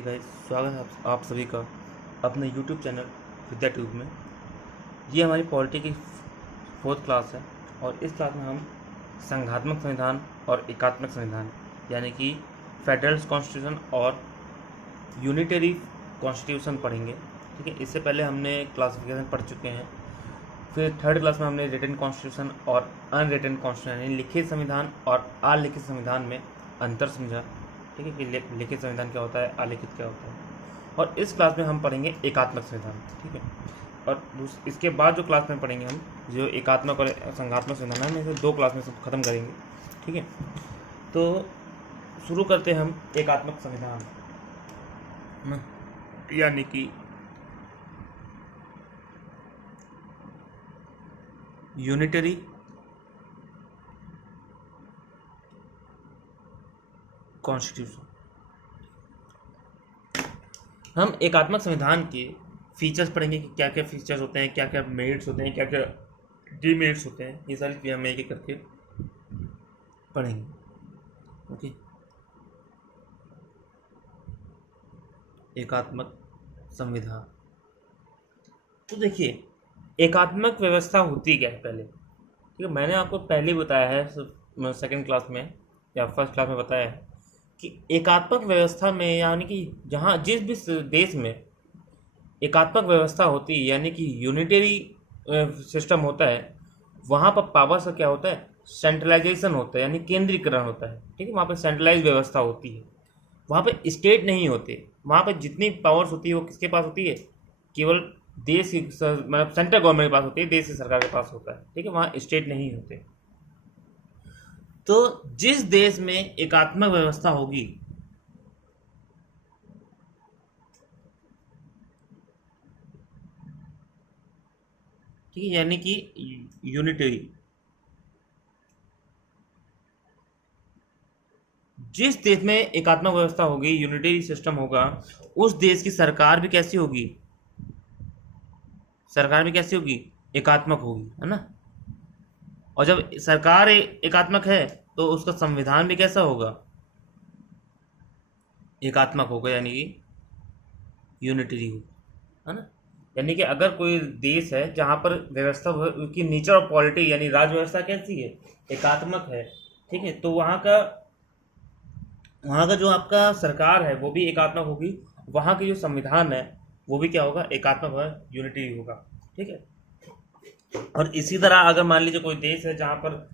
Hey guys, स्वागत है आप सभी का अपने यूट्यूब चैनल विद्या ट्यूब में। ये हमारी पॉलिटी की फोर्थ क्लास है और इस क्लास में हम संघात्मक संविधान और एकात्मक संविधान यानी कि फेडरल कॉन्स्टिट्यूशन और यूनिटरी कॉन्स्टिट्यूशन पढ़ेंगे। ठीक है, इससे पहले हमने क्लासिफिकेशन पढ़ चुके हैं। फिर थर्ड क्लास में हमने रिटन कॉन्स्टिट्यूशन और अनरिटन कॉन्स्टिट्यूशन यानी लिखित संविधान और अलिखित संविधान में अंतर समझा। ठीक है, कि लिखित संविधान क्या होता है, अलिखित क्या होता है। और इस क्लास में हम पढ़ेंगे एकात्मक संविधान। ठीक है, और इसके बाद जो क्लास में पढ़ेंगे हम जो एकात्मक और संघात्मक संविधान है, इसे 2 क्लास में सब खत्म करेंगे। ठीक है, तो शुरू करते हैं हम एकात्मक संविधान यानी कि यूनिटरी कॉन्स्टिट्यूशन। हम एकात्मक संविधान के फीचर्स पढ़ेंगे कि क्या क्या फीचर्स होते हैं, क्या क्या मेरिट्स होते हैं, क्या क्या डीमेरिट्स होते हैं। ये सारी चीज़ें हम एक एक करके पढ़ेंगे। ओके, एकात्मक संविधान। तो देखिए, एकात्मक व्यवस्था होती क्या है पहले। ठीक है, मैंने आपको पहले बताया है सेकंड क्लास में या फर्स्ट क्लास में बताया है कि एकात्मक व्यवस्था में यानी कि जहाँ जिस भी देश में एकात्मक व्यवस्था होती है यानी कि यूनिटरी सिस्टम होता है, वहाँ पर पावर्स का क्या होता है, सेंट्रलाइजेशन होता है यानी केंद्रीकरण होता है। ठीक है, वहाँ पर सेंट्रलाइज व्यवस्था होती है, वहाँ पे स्टेट नहीं होते। वहाँ पे जितनी पावर्स होती है वो किसके पास होती है, केवल देश की मतलब सेंट्रल गवर्नमेंट के पास होती है, देश की सरकार के पास होता है। ठीक है, वहाँ स्टेट नहीं होते। तो जिस देश में एकात्मक व्यवस्था होगी, ठीक है, यानी कि यूनिटरी, जिस देश में एकात्मक व्यवस्था होगी, यूनिटरी सिस्टम होगा, उस देश की सरकार भी कैसी होगी, सरकार भी कैसी होगी, एकात्मक होगी, है ना। और जब सरकार एकात्मक है तो उसका संविधान भी कैसा होगा, एकात्मक होगा यानी कि यूनिटरी होगा, है ना। यानी कि अगर कोई देश है जहाँ पर व्यवस्था की नेचर ऑफ पॉलिटी यानी राज्य व्यवस्था कैसी है, एकात्मक है। ठीक है, तो वहाँ का जो आपका सरकार है वो भी एकात्मक होगी, वहाँ की जो संविधान है वो भी क्या होगा, एकात्मक होगा, यूनिटरी होगा। ठीक है, और इसी तरह अगर मान लीजिए कोई देश है जहाँ पर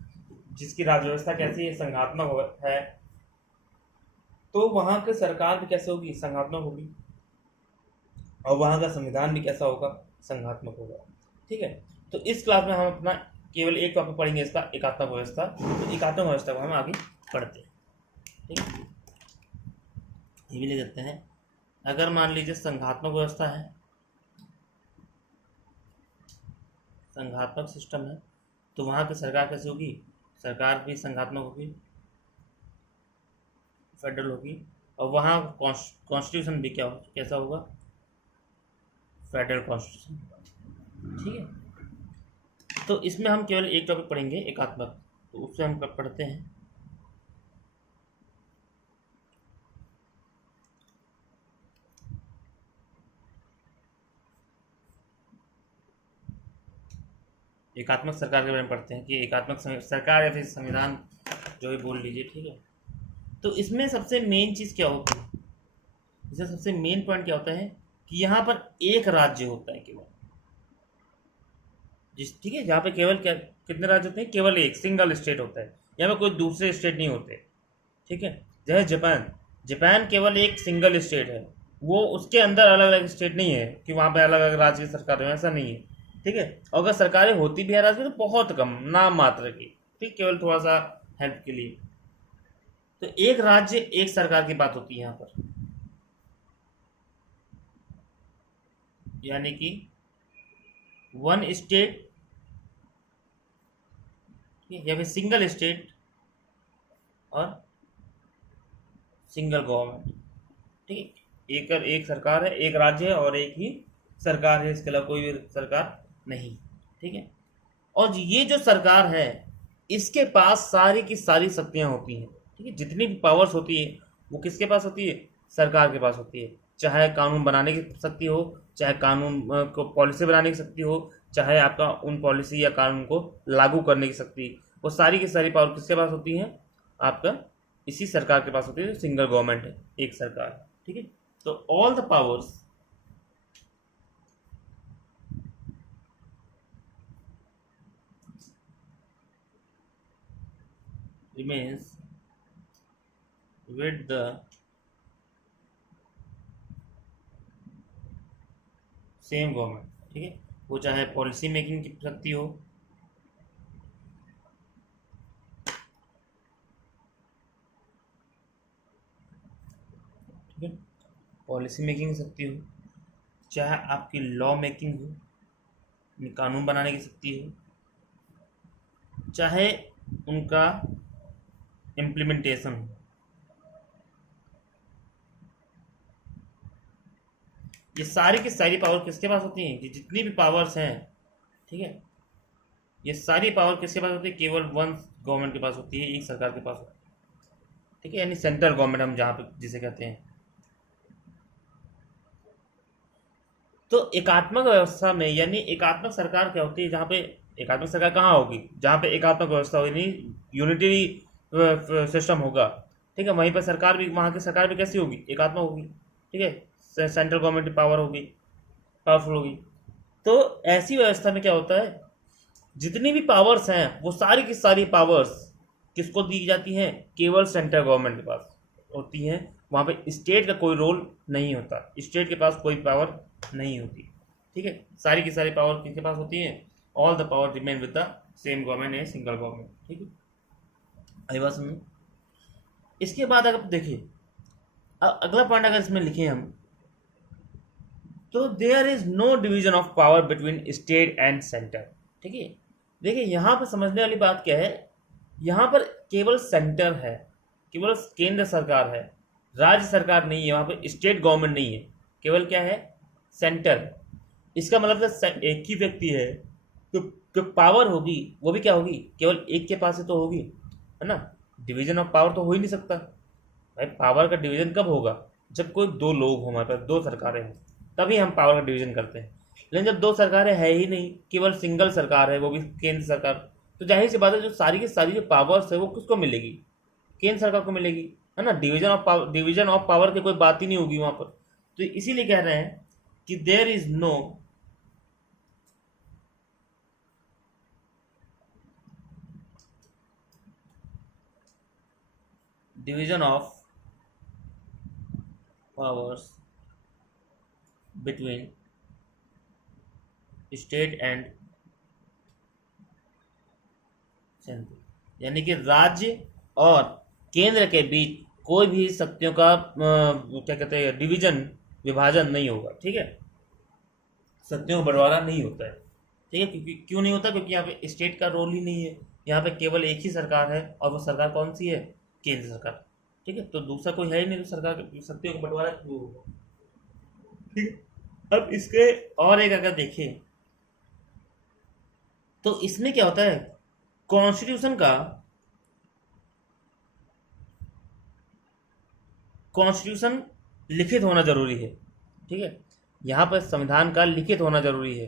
जिसकी राज्य व्यवस्था कैसी है, संघात्मक है, तो वहाँ की सरकार भी कैसे होगी, संघात्मक होगी, और वहाँ का संविधान भी कैसा होगा, संघात्मक होगा। ठीक है, तो इस क्लास में हम अपना केवल एक टॉपिक पढ़ेंगे इसका, एकात्मक व्यवस्था। तो एकात्मक व्यवस्था को हम आगे पढ़ते हैं। ठीक है, ये भी ले सकते हैं। अगर मान लीजिए संघात्मक व्यवस्था है, संघात्मक सिस्टम है, तो वहाँ की सरकार कैसे होगी, सरकार भी संघात्मक होगी, फेडरल होगी, और वहाँ कॉन्स्टिट्यूशन भी कैसा होगा, फेडरल कॉन्स्टिट्यूशन। ठीक है, तो इसमें हम केवल एक टॉपिक पढ़ेंगे, एकात्मक। तो उससे हम पढ़ते हैं एकात्मक सरकार के बारे में पढ़ते हैं कि एकात्मक सरकार या फिर संविधान जो भी बोल लीजिए। ठीक है, तो इसमें सबसे मेन चीज़ क्या होती है, इसमें सबसे मेन पॉइंट क्या होता है कि यहाँ पर एक राज्य होता है केवल, ठीक है, जहाँ पे केवल क्या कितने राज्य होते हैं, केवल एक सिंगल स्टेट होता है, यहाँ पे कोई दूसरे स्टेट नहीं होते। ठीक है, जैसे जापान, जापान केवल एक सिंगल स्टेट है, वो उसके अंदर अलग अलग स्टेट नहीं है कि वहाँ पे अलग अलग राज्य की सरकार है, ऐसा नहीं है। ठीक है, और अगर सरकारें होती भी है राज्य में तो बहुत कम, नाम मात्र की। ठीक, केवल थोड़ा सा हेल्प के लिए। तो एक राज्य एक सरकार की बात होती है यहाँ पर, यानी कि वन स्टेट या फिर सिंगल स्टेट और सिंगल गवर्नमेंट। ठीक है, एक सरकार है, एक राज्य है और एक ही सरकार है, इसके अलावा कोई भी सरकार नहीं। ठीक है, और ये जो सरकार है इसके पास सारी की सारी शक्तियां होती हैं। ठीक है, जितनी भी पावर्स होती है वो किसके पास होती है, सरकार के पास होती है, चाहे कानून बनाने की शक्ति हो, चाहे कानून को पॉलिसी बनाने की शक्ति हो, चाहे आपका उन पॉलिसी या कानून को लागू करने की शक्ति, वो सारी की सारी पावर किसके पास होती हैं? आपका इसी सरकार के पास होती है, जो सिंगल गवर्नमेंट है, एक सरकार है। ठीक है, तो all the powers remains with the same government. ठीक है, वो चाहे पॉलिसी मेकिंग की शक्ति हो, ठीक है, पॉलिसी मेकिंग की शक्ति हो, चाहे आपकी लॉ मेकिंग हो, कानून बनाने की शक्ति हो, चाहे उनका इम्प्लीमेंटेशन हो, ये सारी की सारी पावर किसके पास होती हैं? कि जितनी भी पावर्स हैं, ठीक है, ये सारी पावर किसके पास होती है? केवल वन गवर्नमेंट के पास होती है, एक सरकार के पास होती है। ठीक है, यानी सेंट्रल गवर्नमेंट हम जहाँ पे जिसे कहते हैं। तो एकात्मक व्यवस्था में, यानी एकात्मक सरकार क्या होती है? जहाँ पे एकात्मक सरकार कहाँ होगी? जहाँ पे एकात्मक व्यवस्था होगी, नहीं यूनिटरी सिस्टम होगा। ठीक है, वहीं पर सरकार भी, वहाँ की सरकार भी कैसी होगी? एकात्मक होगी। ठीक है, सेंट्रल गवर्नमेंट की पावर होगी, पावरफुल होगी। तो ऐसी व्यवस्था में क्या होता है? जितनी भी पावर्स हैं वो सारी की सारी पावर्स किसको दी जाती हैं? केवल सेंट्रल गवर्नमेंट के पास होती हैं। वहाँ पे स्टेट का कोई रोल नहीं होता, स्टेट के पास कोई पावर नहीं होती। ठीक है, सारी की सारी पावर किसके पास होती है? All the power remain with the same government, है सिंगल गवर्नमेंट। ठीक है, आई बात समझ। इसके बाद अगर देखिए, अगला पॉइंट अगर इसमें लिखे हम, तो there is no division of power between state and centre. ठीक है, देखिए यहाँ पर समझने वाली बात क्या है? यहाँ पर केवल सेंटर है, केवल केंद्र सरकार है, राज्य सरकार नहीं है, वहाँ पर स्टेट गवर्नमेंट नहीं है, केवल क्या है? सेंटर। इसका मतलब एक ही व्यक्ति है, तो पावर होगी वो भी क्या होगी? केवल एक के पास ही तो होगी, है ना। डिवीजन ऑफ पावर तो हो ही नहीं सकता भाई। पावर का डिवीजन कब होगा? जब कोई दो लोग हो, हमारे पास दो सरकारें हों, तभी हम पावर का डिवीजन करते हैं। लेकिन जब दो सरकारें है ही नहीं, केवल सिंगल सरकार है, वो भी केंद्र सरकार, तो जाहिर सी बात है जो सारी की सारी जो पावर्स है वो किसको मिलेगी? केंद्र सरकार को मिलेगी, है ना। डिवीजन ऑफ पावर की कोई बात ही नहीं होगी वहां पर। तो इसीलिए कह रहे हैं कि there is no division of powers between state and centre, यानी कि राज्य और केंद्र के बीच कोई भी शक्तियों का क्या कहते हैं, डिवीजन, विभाजन नहीं होगा। ठीक है, शक्तियों का बंटवारा नहीं होता है। ठीक है, क्योंकि क्यों नहीं होता? क्योंकि यहाँ पे स्टेट का रोल ही नहीं है, यहाँ पे केवल एक ही सरकार है, और वो सरकार कौन सी है? केंद्र सरकार। ठीक है, तो दूसरा कोई है ही नहीं, तो सरकार शक्तियों का बंटवारा क्यों होगा? ठीक है, अब इसके और एक अगर देखें तो इसमें क्या होता है? कॉन्स्टिट्यूशन लिखित होना जरूरी है। ठीक है, यहाँ पर संविधान का लिखित होना जरूरी है।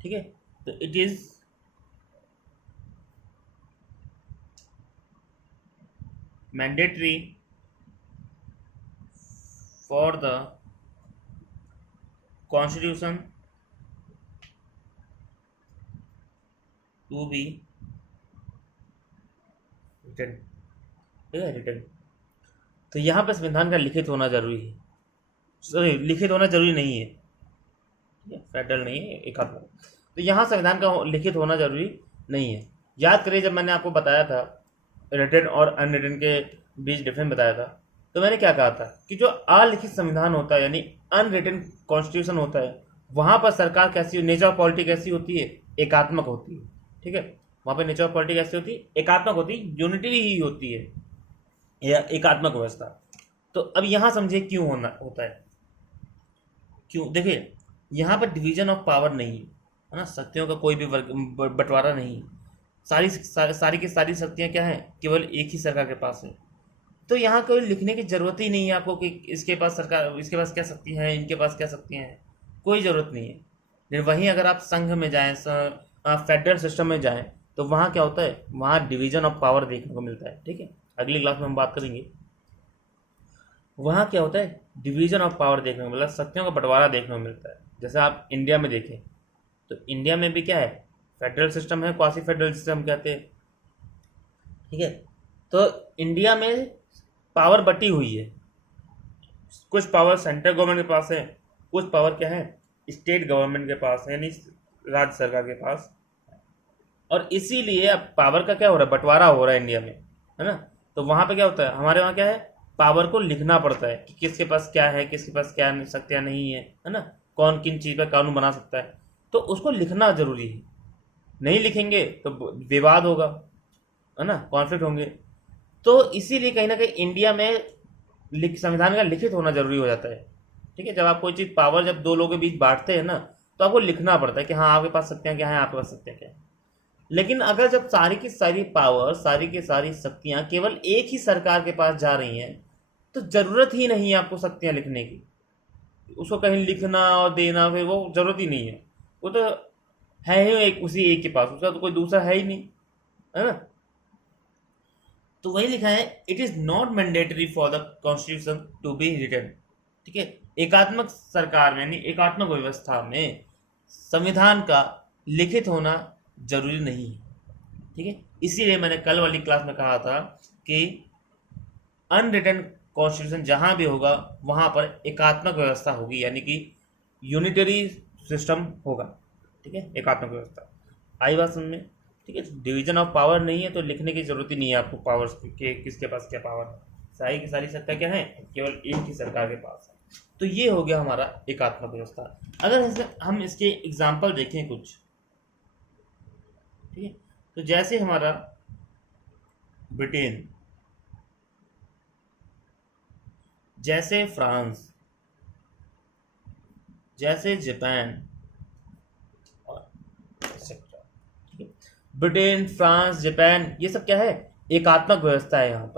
ठीक है, तो it is mandatory for the constitution to be written. ठीक है, रिटन। तो यहाँ पर संविधान का लिखित होना जरूरी है, सॉरी लिखित होना जरूरी नहीं है, ठीक है, फेडरल नहीं है, एक आध। तो यहाँ संविधान का लिखित होना जरूरी नहीं है। याद करिए, जब मैंने आपको बताया था रिटन और अनरिटन के बीच डिफरेंस बताया था, तो मैंने क्या कहा था कि जो अलिखित संविधान होता है, यानी अनरिटन कॉन्स्टिट्यूशन होता है, वहाँ पर सरकार कैसी, नेचर ऑफ पॉलिटी कैसी होती है? एकात्मक होती है। ठीक है, वहाँ पर नेचर ऑफ पॉलिटी कैसी होती है? एकात्मक होती है, यूनिटरी ही होती है, या एकात्मक व्यवस्था। तो अब यहाँ समझिए क्यों होता है। क्यों? देखिए, यहाँ पर डिवीजन ऑफ पावर नहीं है ना, शक्तियों का कोई भी बंटवारा नहीं। सारी की सारी शक्तियाँ क्या हैं? केवल एक ही सरकार के पास है। तो यहाँ कोई लिखने की ज़रूरत ही नहीं है आपको कि इसके पास सरकार, इसके पास क्या शक्ति है, इनके पास क्या शक्तियाँ हैं, कोई ज़रूरत नहीं है। लेकिन वहीं अगर आप संघ में जाएँ, फेडरल सिस्टम में जाएँ, तो वहाँ क्या होता है, वहाँ डिवीजन ऑफ पावर देखने को मिलता है। ठीक है, अगली क्लास में हम बात करेंगे। वहाँ क्या होता है, डिवीजन ऑफ पावर देखने को मिलता है, शक्तियों का बंटवारा देखने को मिलता है। जैसे आप इंडिया में देखें, तो इंडिया में भी क्या है, फेडरल सिस्टम है, क्वासी फेडरल सिस्टम कहते हैं। ठीक है, तो इंडिया में पावर बटी हुई है, कुछ पावर सेंट्रल गवर्नमेंट के पास है, कुछ पावर क्या है, स्टेट गवर्नमेंट के पास है, यानी राज्य सरकार के पास। और इसीलिए अब पावर का क्या हो रहा है, बंटवारा हो रहा है इंडिया में, है ना। तो वहाँ पे क्या होता है, हमारे वहाँ क्या है, पावर को लिखना पड़ता है कि किसके पास क्या है, किसके पास क्या शक्तियाँ नहीं है ना, कौन किन चीज़ पर कानून बना सकता है, तो उसको लिखना जरूरी है। नहीं लिखेंगे तो विवाद होगा, है ना, कॉन्फ्लिक्ट होंगे। तो इसीलिए कहीं ना कहीं इंडिया में संविधान का लिखित होना जरूरी हो जाता है। ठीक है, जब आप कोई चीज़ पावर जब दो लोगों के बीच बांटते हैं ना, तो आपको लिखना पड़ता है कि हाँ आपके पास शक्तियाँ क्या हैं, आपके पास शक्तियाँ क्या है। लेकिन अगर जब सारी की सारी पावर, सारी की सारी शक्तियाँ केवल एक ही सरकार के पास जा रही हैं, तो ज़रूरत ही नहीं है आपको शक्तियाँ लिखने की, उसको कहीं लिखना और देना, फिर वो ज़रूरत ही नहीं है। वो तो है ही एक, उसी एक के पास, उसका तो कोई दूसरा है ही नहीं, है ना। तो वही लिखा है, it is not mandatory for the constitution to be written. ठीक है, एकात्मक सरकार में यानी एकात्मक व्यवस्था में संविधान का लिखित होना जरूरी नहीं है। ठीक है, इसीलिए मैंने कल वाली क्लास में कहा था कि अनरिटन कॉन्स्टिट्यूशन जहां भी होगा वहां पर एकात्मक व्यवस्था होगी, यानी कि यूनिटरी सिस्टम होगा। ठीक है, एकात्मक व्यवस्था आई बात समझ में। ठीक है, डिवीजन ऑफ पावर नहीं है तो लिखने की जरूरत ही नहीं है आपको पावर्स के, किसके पास क्या पावर है, सारी की सारी सत्ता क्या है, केवल एक ही सरकार के पास है। तो ये हो गया हमारा एकात्मक व्यवस्था। अगर हम इसके एग्जाम्पल देखें कुछ, ठीक है, तो जैसे हमारा ब्रिटेन, जैसे फ्रांस, जैसे जापान और एक्सेट्रा। ठीक है, ब्रिटेन, फ्रांस, जापान, ये सब क्या है, एकात्मक व्यवस्था है।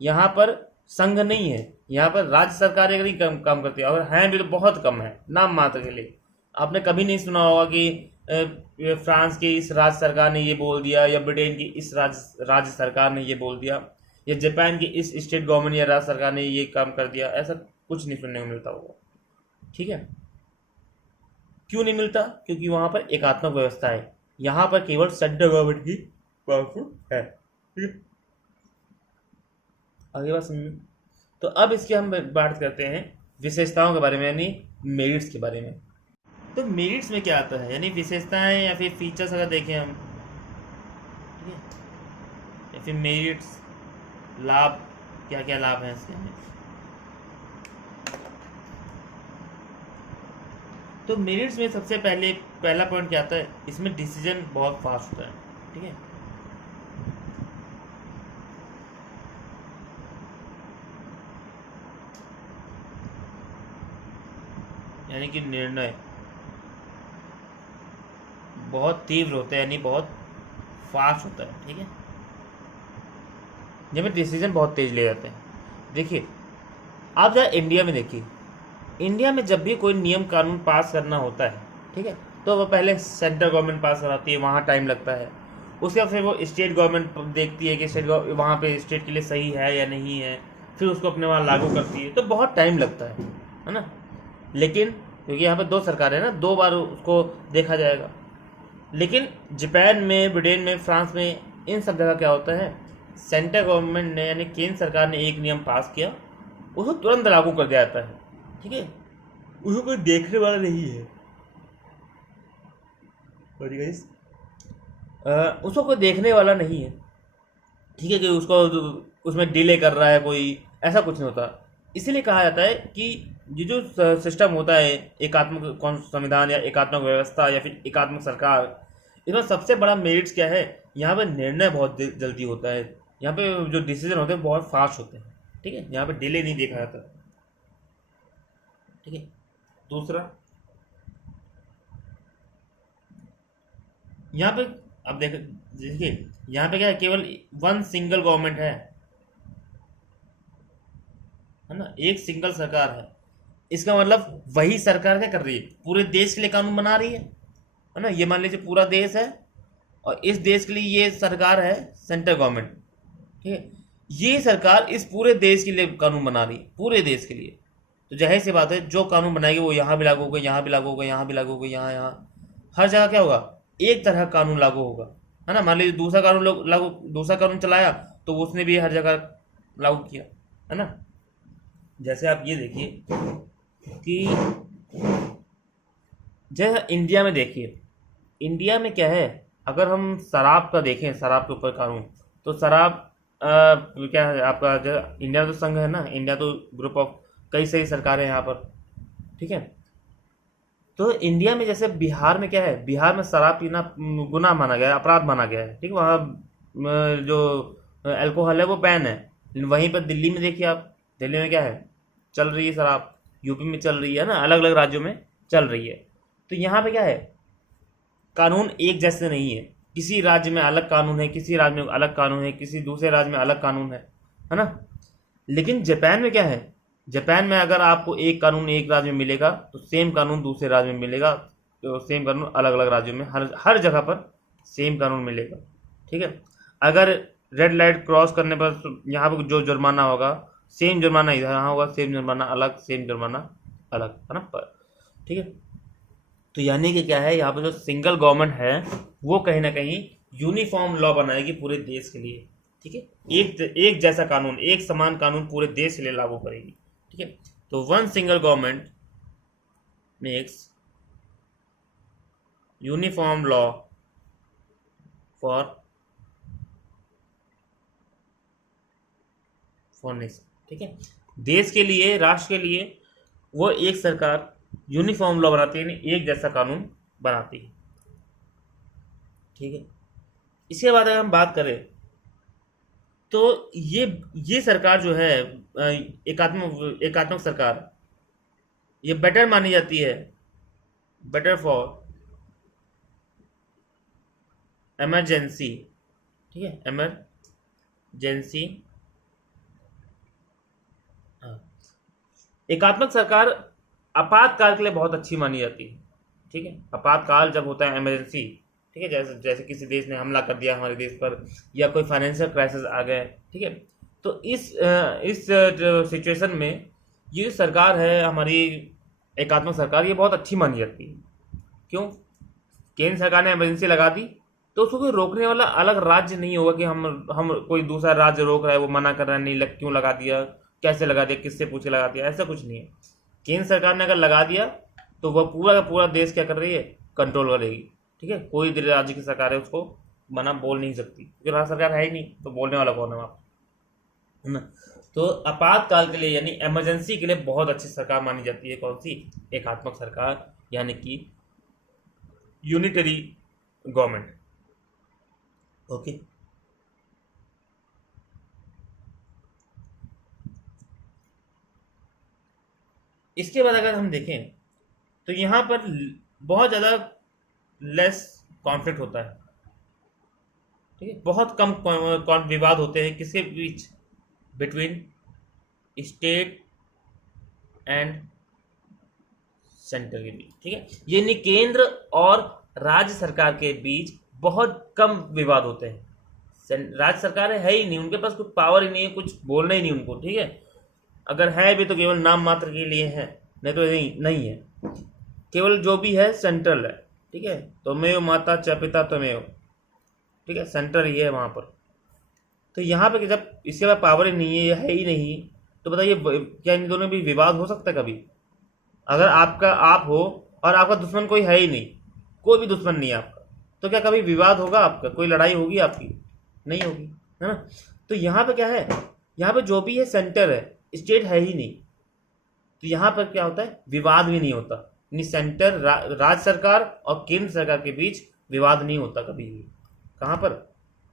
यहाँ पर संघ नहीं है, यहाँ पर राज्य सरकार अगर ही काम करती है, और हैं भी तो बहुत कम है, नाम मात्र के लिए। आपने कभी नहीं सुना होगा कि फ्रांस की इस राज्य सरकार ने ये बोल दिया, या ब्रिटेन की इस राज्य सरकार ने ये बोल दिया, या जापान की इस स्टेट गवर्नमेंट या राज्य सरकार ने ये काम कर दिया, ऐसा कुछ नहीं सुनने को मिलता होगा। ठीक है, क्यों नहीं मिलता, क्योंकि वहां पर एकात्मक व्यवस्था है, यहाँ पर केवल सेंट्रल गवर्नमेंट की पावरफुल है। ठीक है, आगे बात समझ। तो अब इसकी हम बात करते हैं विशेषताओं के बारे में, यानी मेरिट्स के बारे में। तो मेरिट्स में क्या आता है, यानी विशेषताएं या फिर फीचर्स अगर देखें हम, ठीक है, या फिर मेरिट्स, लाभ, क्या क्या लाभ है इसके हमें। तो मेरिट्स में सबसे पहला पॉइंट क्या आता है, इसमें डिसीजन बहुत फास्ट होता है। ठीक है, यानी कि निर्णय बहुत तीव्र होता है, यानी बहुत फास्ट होता है। ठीक है, जब डिसीजन बहुत तेज ले जाते हैं। देखिए, आप जरा इंडिया में देखिए, इंडिया में जब भी कोई नियम कानून पास करना होता है, ठीक है, तो वो पहले सेंट्रल गवर्नमेंट पास कराती है, वहाँ टाइम लगता है। उसके बाद फिर वो स्टेट गवर्नमेंट देखती है कि वहाँ पे स्टेट के लिए सही है या नहीं है, फिर उसको अपने वहाँ लागू करती है, तो बहुत टाइम लगता है ना। लेकिन क्योंकि यहाँ पे दो सरकार है ना, दो बार उसको देखा जाएगा। लेकिन जापान में, ब्रिटेन में, फ्रांस में, इन सब जगह क्या होता है, सेंट्रल गवर्नमेंट ने यानी केंद्र सरकार ने एक नियम पास किया, उसको तुरंत लागू कर दिया जाता है। ठीक है, उसको कोई देखने वाला नहीं है, उसको कोई देखने वाला नहीं है। ठीक है, कि उसको उसमें डिले कर रहा है कोई, ऐसा कुछ नहीं होता। इसीलिए कहा जाता है कि ये जो सिस्टम होता है, एकात्मक संविधान या एकात्मक व्यवस्था या फिर एकात्मक सरकार, इसमें सबसे बड़ा मेरिट्स क्या है, यहाँ पे निर्णय बहुत जल्दी होता है, यहाँ पे जो डिसीजन होते हैं बहुत फास्ट होते हैं। ठीक है, यहाँ पे डिले नहीं देखा जाता। ठीक है, दूसरा, यहाँ पे अब देखिए, यहाँ पे क्या है, केवल वन सिंगल गवर्नमेंट है। है ना, एक सिंगल सरकार है। इसका मतलब वही सरकार क्या कर रही है, पूरे देश के लिए कानून बना रही है ना। ये मान लीजिए पूरा देश है और इस देश के लिए ये सरकार है सेंट्रल गवर्नमेंट, ठीक है। ये सरकार इस पूरे देश के लिए कानून बना रही है, पूरे देश के लिए। तो जाहिर सी बात है जो कानून बनाएगी वो यहाँ भी लागू होगा, यहाँ भी लागू होगा, यहाँ भी लागू होगा, यहाँ हर जगह क्या होगा, एक तरह का कानून लागू होगा, है ना। मान लीजिए दूसरा कानून चलाया तो उसने भी हर जगह लागू किया, है ना। जैसे आप ये देखिए कि जैसे इंडिया में देखिए, इंडिया में क्या है, अगर हम शराब का देखें, शराब के ऊपर कानून, तो शराब क्या है आपका, जो इंडिया तो संघ है ना, इंडिया तो ग्रुप ऑफ कई सारी सरकारें हैं यहाँ पर, ठीक है। तो इंडिया में जैसे बिहार में क्या है, बिहार में शराब पीना गुनाह माना गया है, अपराध माना गया है, ठीक है। वहाँ जो अल्कोहल है वो बैन है। लेकिन वहीं पर दिल्ली में देखिए आप, दिल्ली में क्या है, चल रही है शराब, यूपी में चल रही है ना, अलग अलग राज्यों में चल रही है। तो यहाँ पे क्या है, कानून एक जैसे नहीं है, किसी राज्य में अलग कानून है, किसी राज्य में अलग कानून है, किसी दूसरे राज्य में अलग कानून है ना। लेकिन जापान में क्या है, जापान में अगर आपको एक कानून एक राज्य में मिलेगा तो सेम कानून दूसरे राज्य में मिलेगा, तो सेम कानून अलग अलग राज्यों में हर जगह पर सेम कानून मिलेगा, ठीक है। अगर रेड लाइट क्रॉस करने पर यहाँ पर जो जुर्माना होगा, सेम जुर्माना इधर यहाँ होगा, सेम जुर्माना अलग, सेम जुर्माना अलग, है ना, ठीक है। तो यानी कि क्या है, यहाँ पे जो सिंगल गवर्नमेंट है वो कहीं ना कहीं यूनिफॉर्म लॉ बनाएगी पूरे देश के लिए, ठीक है। एक जैसा कानून, एक समान कानून पूरे देश के लिए लागू करेगी, ठीक है। तो one single government makes uniform law for nation, ठीक है। देश के लिए, राष्ट्र के लिए वो एक सरकार यूनिफॉर्म लॉ बनाती है, यानी एक जैसा कानून बनाती है, ठीक है। इसके बाद अगर हम बात करें तो ये सरकार जो है एकात्मक सरकार, ये बेटर मानी जाती है, बेटर फॉर इमरजेंसी, ठीक है, इमरजेंसी। एकात्मक सरकार आपातकाल के लिए बहुत अच्छी मानी जाती है, ठीक है। आपातकाल जब होता है, इमरजेंसी, ठीक है, जैसे जैसे किसी देश ने हमला कर दिया हमारे देश पर, या कोई फाइनेंशियल क्राइसिस आ गए, ठीक है। तो इस सिचुएशन में ये जो सरकार है हमारी एकात्मक सरकार, ये बहुत अच्छी मानी जाती है। क्यों, केंद्र सरकार ने इमरजेंसी लगा दी तो उसको कोई रोकने वाला अलग राज्य नहीं होगा कि हम कोई दूसरा राज्य रोक रहा है, वो मना कर रहा है, नहीं क्यों लगा दिया, कैसे लगा दिया, किससे पूछ के लगा दिया, ऐसा कुछ नहीं है। केंद्र सरकार ने अगर लगा दिया तो वह पूरा का पूरा देश क्या कर रही है, कंट्रोल करेगी, ठीक है। कोई राज्य की सरकार है उसको मना बोल नहीं सकती, क्योंकि राज्य सरकार है ही नहीं, तो बोलने वाला कौन है वहाँ, है ना। तो आपातकाल के लिए यानी इमरजेंसी के लिए बहुत अच्छी सरकार मानी जाती है कौन सी, एकात्मक सरकार, यानी कि यूनिटरी गवर्नमेंट, ओके। इसके बाद अगर हम देखें तो यहाँ पर बहुत ज़्यादा लेस कॉन्फ्लिक्ट होता है, ठीक है। बहुत कम विवाद होते हैं किसके बीच, बिटवीन स्टेट एंड सेंटर के बीच, ठीक है। यानी केंद्र और राज्य सरकार के बीच बहुत कम विवाद होते हैं। राज्य सरकार है ही नहीं, उनके पास कुछ पावर ही नहीं है, कुछ बोलना ही नहीं उनको, ठीक है। अगर है भी तो केवल नाम मात्र के लिए है, नहीं तो नहीं है। केवल जो भी है सेंट्रल है, ठीक है। त्वमेव माता च पिता त्वमेव, ठीक है, सेंटर ही है वहाँ पर। तो यहाँ पे जब इसके बाद पावर ही नहीं है ही नहीं, तो बताइए क्या इन दोनों में भी विवाद हो सकता है कभी? अगर आप हो और आपका दुश्मन कोई है ही नहीं, कोई भी दुश्मन नहीं है आपका, तो क्या कभी विवाद होगा आपका, कोई लड़ाई होगी आपकी? नहीं होगी, है ना। तो यहाँ पे क्या है, यहाँ पे जो भी है सेंटर है, स्टेट है ही नहीं, तो यहाँ पर क्या होता है, विवाद भी नहीं होता। यानी सेंटर राज्य सरकार और केंद्र सरकार के बीच विवाद नहीं होता कभी भी। कहाँ पर?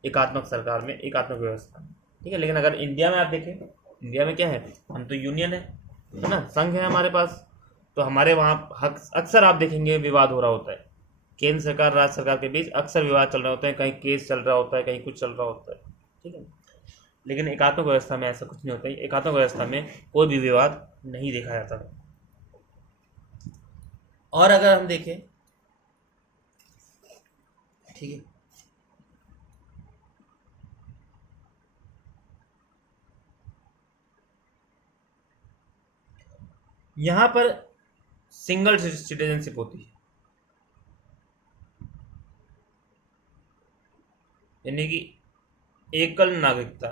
एकात्मक सरकार में, एकात्मक व्यवस्था में, ठीक है। लेकिन अगर इंडिया में आप देखें, इंडिया में क्या है, हम तो यूनियन है ना, संघ है हमारे पास, तो हमारे वहाँ अक्सर आप देखेंगे विवाद हो रहा होता है। केंद्र सरकार राज्य सरकार के बीच अक्सर विवाद चल रहे होते हैं, कहीं केस चल रहा होता है, कहीं कुछ चल रहा होता है, ठीक है। लेकिन एकात्मक व्यवस्था में ऐसा कुछ नहीं होता है। एकात्मक व्यवस्था में कोई भी विवाद नहीं देखा जाता है। और अगर हम देखें, ठीक है, यहां पर सिंगल सिटीजनशिप होती है, यानी कि एकल नागरिकता,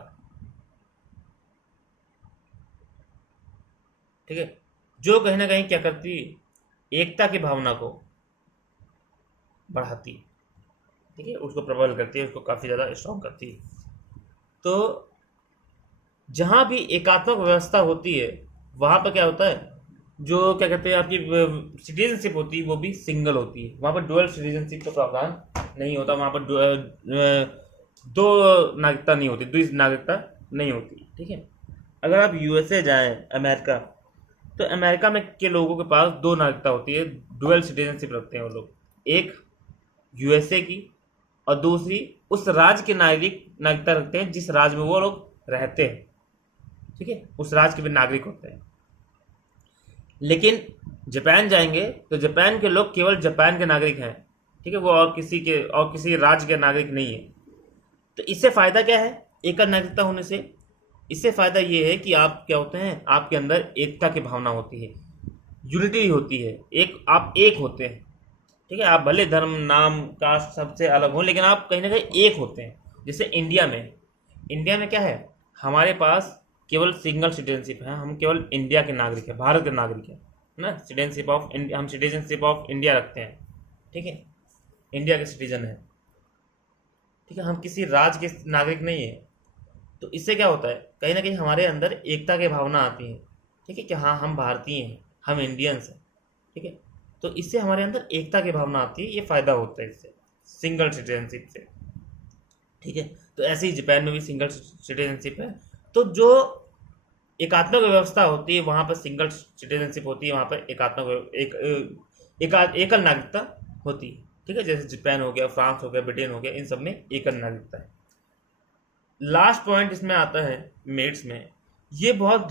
ठीक है, जो कहीं ना कहीं क्या करती है, एकता की भावना को बढ़ाती है, ठीक है, उसको प्रबल करती है, उसको काफ़ी ज़्यादा स्ट्रॉन्ग करती है। तो जहाँ भी एकात्मक व्यवस्था होती है वहाँ पर क्या होता है, जो क्या कहते हैं आपकी सिटीजनशिप होती है वो भी सिंगल होती है। वहाँ पर डुअल सिटीजनशिप का प्रावधान नहीं होता, वहाँ पर दो नागरिकता नहीं होती, द्वि नागरिकता नहीं होती, ठीक है। अगर आप यूएसए जाएं, अमेरिका, तो अमेरिका में के लोगों के पास दो नागरिकता होती है, डुअल सिटीजनशिप रखते हैं वो लोग, एक यूएसए की और दूसरी उस राज्य के नागरिकता रखते हैं जिस राज्य में वो लोग रहते हैं, ठीक है, उस राज्य के भी नागरिक होते हैं। लेकिन जापान जाएंगे तो जापान के लोग केवल जापान के नागरिक हैं, ठीक है, वो और किसी राज्य के नागरिक नहीं है। तो इससे फ़ायदा क्या है एकल नागरिकता होने से? इससे फ़ायदा ये है कि आप क्या होते हैं, आपके अंदर एकता की भावना होती है, यूनिटी होती है, आप एक होते हैं, ठीक है। आप भले धर्म, नाम, कास्ट सबसे अलग हो, लेकिन आप कहीं ना कहीं एक होते हैं। जैसे इंडिया में क्या है, हमारे पास केवल सिंगल सिटीजनशिप है, हम केवल इंडिया के नागरिक हैं, भारत के नागरिक हैं ना, हम सिटीजनशिप ऑफ इंडिया रखते हैं, ठीक है, इंडिया के सिटीजन है, ठीक है, हम किसी राज्य के नागरिक नहीं है। तो इससे क्या होता है, कहीं ना कहीं हमारे अंदर एकता की भावना आती है, ठीक है, कि हाँ हम भारतीय हैं, हम इंडियंस हैं, ठीक है। तो इससे हमारे अंदर एकता की भावना आती है, ये फ़ायदा होता है इससे, सिंगल सिटीजनशिप से, ठीक है। तो ऐसे ही जापान में भी सिंगल सिटीजनशिप है। तो जो एकात्मक व्यवस्था होती है वहाँ पर सिंगल सिटीजनशिप होती है, वहाँ पर एकल नागरिकता होती है, ठीक है। जैसे जापान हो गया, फ्रांस हो गया, ब्रिटेन हो गया, इन सब में एकल नागरिकता है। लास्ट पॉइंट इसमें आता है मेरिट्स में, ये बहुत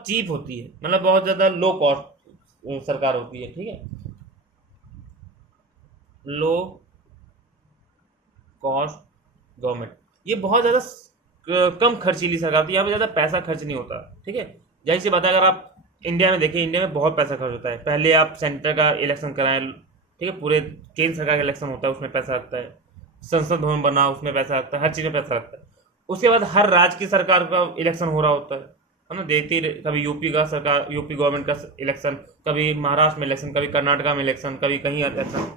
चीप होती है, मतलब बहुत ज़्यादा लो कॉस्ट सरकार होती है, ठीक है, लो कॉस्ट गवर्नमेंट। ये बहुत ज़्यादा कम खर्चीली सरकार होती है, यहाँ पे ज़्यादा पैसा खर्च नहीं होता, ठीक है। जाहिर सी बात है, अगर आप इंडिया में देखें, इंडिया में बहुत पैसा खर्च होता है। पहले आप सेंटर का इलेक्शन कराएं, ठीक है, पूरे केंद्र सरकार का इलेक्शन होता है, उसमें पैसा लगता है, संसद भवन बना उसमें पैसा लगता है, हर चीज़ में पैसा लगता है। उसके बाद हर राज्य की सरकार का इलेक्शन हो रहा होता है ना, देखते ही, कभी यूपी गवर्नमेंट का इलेक्शन, कभी महाराष्ट्र में इलेक्शन, कभी कर्नाटका में इलेक्शन, कभी कहीं इलेक्शन।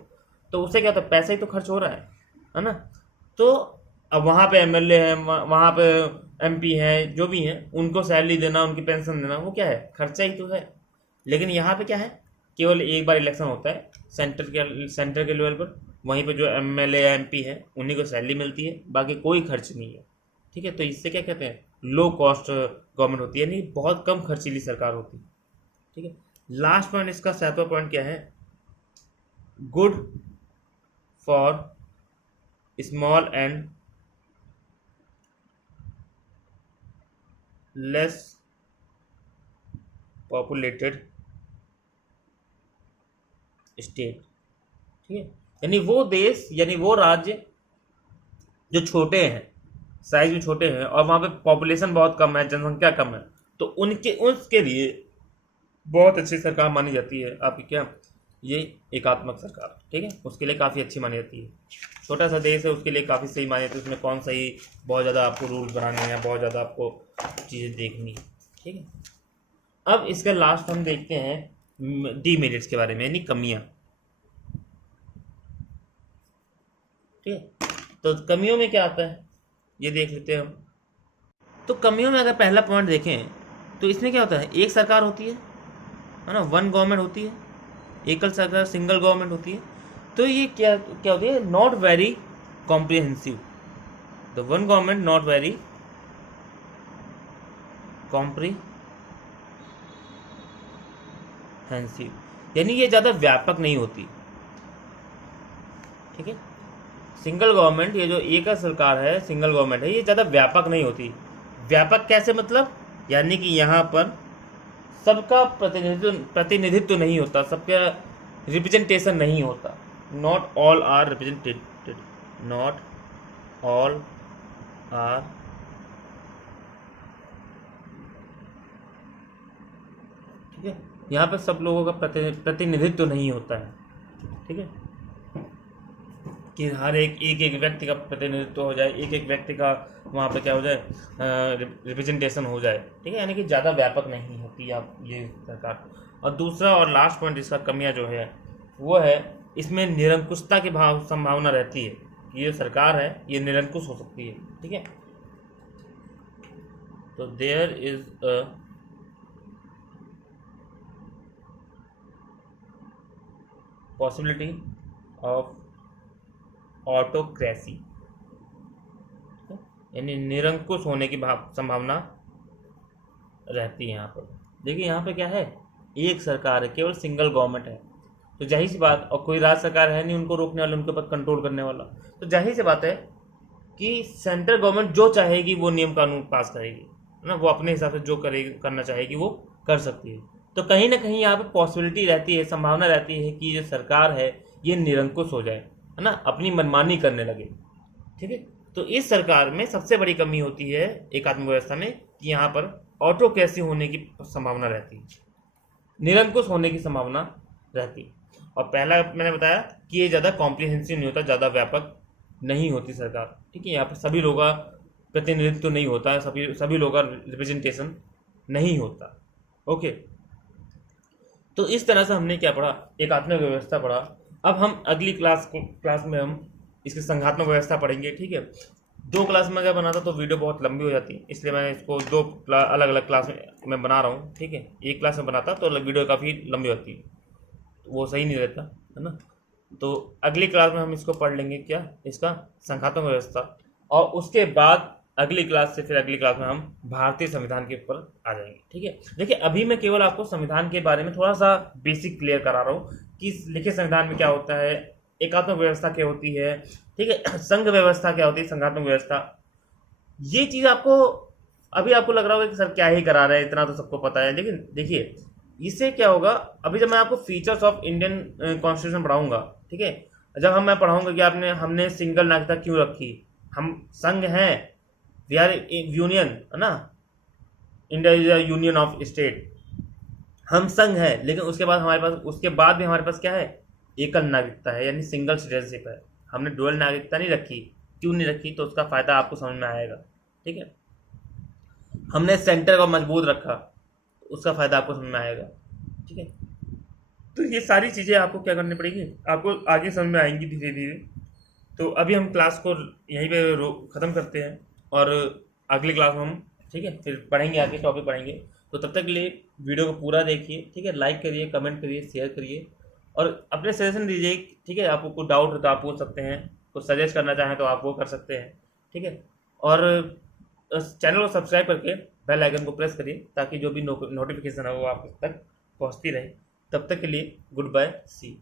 तो उससे क्या होता है, पैसा ही तो खर्च हो रहा है ना। तो अब वहाँ पे एमएलए हैं, वहाँ पे एमपी हैं, जो भी हैं, उनको सैलरी देना, उनकी पेंशन देना, वो क्या है, खर्चा ही तो है। लेकिन यहाँ पे क्या है, केवल एक बार इलेक्शन होता है सेंटर के लेवल पर, वहीं पे जो एमएलए या एमपी है उन्हीं को सैलरी मिलती है, बाकी कोई खर्च नहीं है, ठीक है। तो इससे क्या कहते हैं, लो कॉस्ट गवर्नमेंट होती है, यानी बहुत कम खर्चीली सरकार होती है, ठीक है। लास्ट पॉइंट, इसका 7वां पॉइंट क्या है, good for small and less populated state, ठीक है, यानी वो देश, यानी वो राज्य जो छोटे हैं, साइज में छोटे हैं, और वहाँ पे पॉपुलेशन बहुत कम है, जनसंख्या कम है, तो उसके लिए बहुत अच्छी सरकार मानी जाती है आपकी, क्या, ये एकात्मक सरकार, ठीक है, उसके लिए काफ़ी अच्छी मानी जाती है। छोटा सा देश है, उसके लिए काफ़ी सही मानी जाती है, उसमें कौन सा ही बहुत ज़्यादा आपको रूल बनाने हैं या बहुत ज़्यादा आपको चीज़ें देखनी, ठीक है। अब इसका लास्ट हम देखते हैं डीमेरिट्स के बारे में, यानी कमियाँ, ठीक है। तो कमियों में क्या आता है ये देख लेते हैं हम। तो कमियों में अगर पहला पॉइंट देखें तो इसमें क्या होता है, एक सरकार होती है ना, वन गवर्नमेंट होती है, एकल सरकार, सिंगल गवर्नमेंट होती है। तो ये क्या क्या होती है, not very comprehensive, the one government not very comprehensive, यानी ये ज़्यादा व्यापक नहीं होती, ठीक है। सिंगल गवर्नमेंट, ये जो एक सरकार है, सिंगल गवर्नमेंट है, ये ज़्यादा व्यापक नहीं होती। व्यापक कैसे मतलब, यानी कि यहाँ पर सबका प्रतिनिधित्व नहीं होता, सबका रिप्रेजेंटेशन नहीं होता। Not all are represented, not all are, ठीक है, यहाँ पे सब लोगों का प्रतिनिधित्व नहीं होता है, ठीक है, कि हर एक व्यक्ति का प्रतिनिधित्व हो जाए, एक व्यक्ति का वहाँ पे क्या हो जाए, रिप्रेजेंटेशन हो जाए, ठीक है, यानी कि ज़्यादा व्यापक नहीं होती आप ये सरकार। और दूसरा और लास्ट पॉइंट इसका कमियाँ जो है वो है, इसमें निरंकुशता की संभावना रहती है। ये जो सरकार है ये निरंकुश हो सकती है, ठीक है। तो there is a possibility of autocracy, यानी निरंकुश होने की संभावना रहती है यहाँ पर। देखिए यहाँ पे क्या है, एक सरकार है, केवल सिंगल गवर्नमेंट है, तो जाहिर सी बात, और कोई राज्य सरकार है नहीं उनको रोकने वाला, उनके ऊपर कंट्रोल करने वाला, तो जाहिर सी बात है कि सेंट्रल गवर्नमेंट जो चाहेगी वो नियम कानून पास करेगी, है ना, वो अपने हिसाब से जो करेगी, करना चाहेगी वो कर सकती है। तो कहीं ना कहीं यहाँ पे पॉसिबिलिटी रहती है, संभावना रहती है कि ये सरकार है ये निरंकुश हो जाए, है ना, अपनी मनमानी करने लगे, ठीक है। तो इस सरकार में सबसे बड़ी कमी होती है एकात्मक व्यवस्था में कि यहाँ पर ऑटोक्रेसी होने की संभावना रहती है, निरंकुश होने की संभावना रहती है। और पहला मैंने बताया कि ये ज़्यादा कॉम्प्रिहेंसिव नहीं होता, ज़्यादा व्यापक नहीं होती सरकार, ठीक है। यहाँ पर सभी लोगों का प्रतिनिधित्व नहीं होता है, सभी लोगों का रिप्रेजेंटेशन नहीं होता, ओके। तो इस तरह से हमने क्या पढ़ा, एकात्मक व्यवस्था पढ़ा। अब हम अगली क्लास में हम इसकी संघात्मक व्यवस्था पढ़ेंगे, ठीक है। 2 क्लास में अगर बनाता तो वीडियो बहुत लंबी हो जाती, इसलिए मैं इसको 2 अलग अलग क्लास में बना रहा हूँ, ठीक है। एक क्लास में बनाता तो वीडियो काफ़ी लंबी होती, वो सही नहीं रहता, है ना। तो अगली क्लास में हम इसको पढ़ लेंगे, क्या, इसका संघात्मक व्यवस्था, और उसके बाद अगली क्लास से फिर अगली क्लास में हम भारतीय संविधान के ऊपर आ जाएंगे, ठीक है। देखिए अभी मैं केवल आपको संविधान के बारे में थोड़ा सा बेसिक क्लियर करा रहा हूँ कि लिखित संविधान में क्या होता है, एकात्मक व्यवस्था क्या होती है, ठीक है, संघ व्यवस्था क्या होती है, संघात्मक व्यवस्था। ये चीज़ आपको अभी आपको लग रहा होगा कि सर क्या ही करा रहे हैं, इतना तो सबको पता है, लेकिन देखिए इससे क्या होगा, अभी जब मैं आपको फीचर्स ऑफ इंडियन कॉन्स्टिट्यूशन पढ़ाऊंगा, ठीक है, जब मैं पढ़ाऊंगा कि हमने सिंगल नागरिकता क्यों रखी, हम संघ हैं, वी आर यूनियन, है ना, India is a union of state, हम संघ है, लेकिन उसके बाद भी हमारे पास क्या है, एकल नागरिकता है, यानी सिंगल सिटीजनशिप है। हमने डुअल नागरिकता नहीं रखी, क्यों नहीं रखी, तो उसका फायदा आपको समझ में आएगा, ठीक है। हमने सेंटर को मजबूत रखा, उसका फायदा आपको समझ में आएगा, ठीक है। तो ये सारी चीज़ें आपको क्या करनी पड़ेगी, आपको आगे समझ में आएंगी धीरे धीरे। तो अभी हम क्लास को यहीं पे ख़त्म करते हैं, और अगली क्लास में हम, ठीक है, फिर पढ़ेंगे, आगे टॉपिक पढ़ेंगे। तो तब तक के लिए वीडियो को पूरा देखिए, ठीक है, लाइक करिए, कमेंट करिए, शेयर करिए, और अपने सजेशन दीजिए, ठीक है। आपको कोई डाउट हो तो आप पूछ सकते हैं, कुछ सजेस्ट करना चाहें तो आप वो कर सकते हैं, ठीक है। और चैनल को सब्सक्राइब करके बेल आइकन को प्रेस करिए, ताकि जो भी नोटिफिकेशन है वो आप तक पहुंचती रहे। तब तक के लिए गुड बाय, सी।